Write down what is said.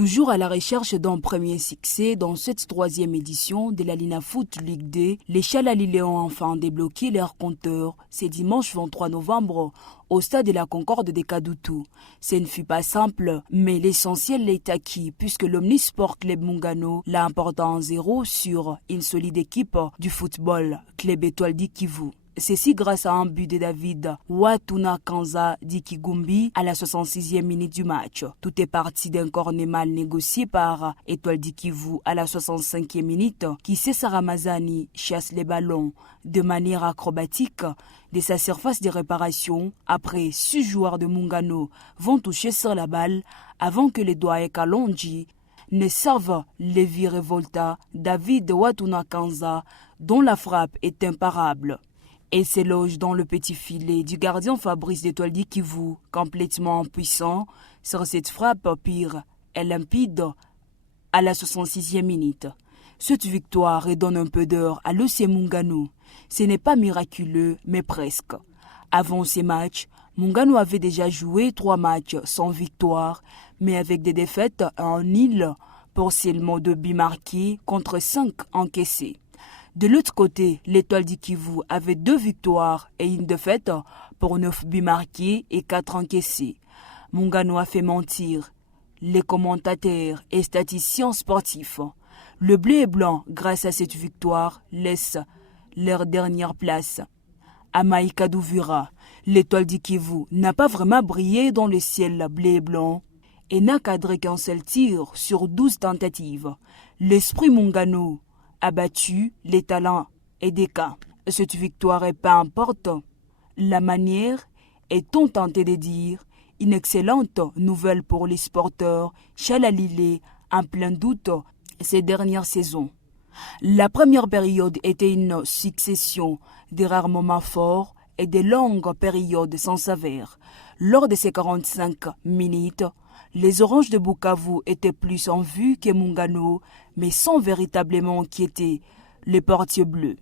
Toujours à la recherche d'un premier succès dans cette troisième édition de la Linafoot Ligue 2, les Chalalilés ont enfin débloqué leur compteur ce dimanche 23 novembre au stade de la Concorde de Kadoutou. Ce ne fut pas simple, mais l'essentiel est acquis puisque l'Omnisport Club Mungano l'a emporté en 0 sur une solide équipe du football, Club Étoile du Kivu. Ceci grâce à un but de David Watuna Kanza d'Ikigumbi à la 66e minute du match. Tout est parti d'un corner mal négocié par Étoile du Kivu à la 65e minute qui César Ramazani chasse les ballons de manière acrobatique de sa surface de réparation. Après 6 joueurs de Mungano vont toucher sur la balle avant que les doigts Kalonji ne servent Lévi Revolta David Watuna Kanza dont la frappe est imparable. Et s'éloge dans le petit filet du gardien Fabrice d'Étoile du Kivu, complètement impuissant sur cette frappe pire et limpide à la 66e minute. Cette victoire redonne un peu d'heure à l'OC Mungano. Ce n'est pas miraculeux, mais presque. Avant ces matchs, Mungano avait déjà joué 3 matchs sans victoire, mais avec des défaites en nil pour seulement 2 buts marqués contre 5 encaissés. De l'autre côté, l'Étoile du Kivu avait 2 victoires et une défaite pour 9 buts marqués et 4 encaissés. Mungano a fait mentir les commentateurs et statisticiens sportifs. Le bleu et blanc, grâce à cette victoire, laisse leur dernière place. À Maïka Douvira, l'Étoile du Kivu n'a pas vraiment brillé dans le ciel bleu et blanc et n'a cadré qu'un seul tir sur 12 tentatives. L'esprit Mungano a battu les talents et des cas. Cette victoire est peu importe. La manière est-on tenté de dire une excellente nouvelle pour les sporteurs Chalalilés en plein doute ces dernières saisons. La première période était une succession de rares moments forts et de longues périodes sans saveur. Lors de ces 45 minutes, les Oranges de Bukavu étaient plus en vue que Mungano, mais sans véritablement inquiéter les portiers bleus.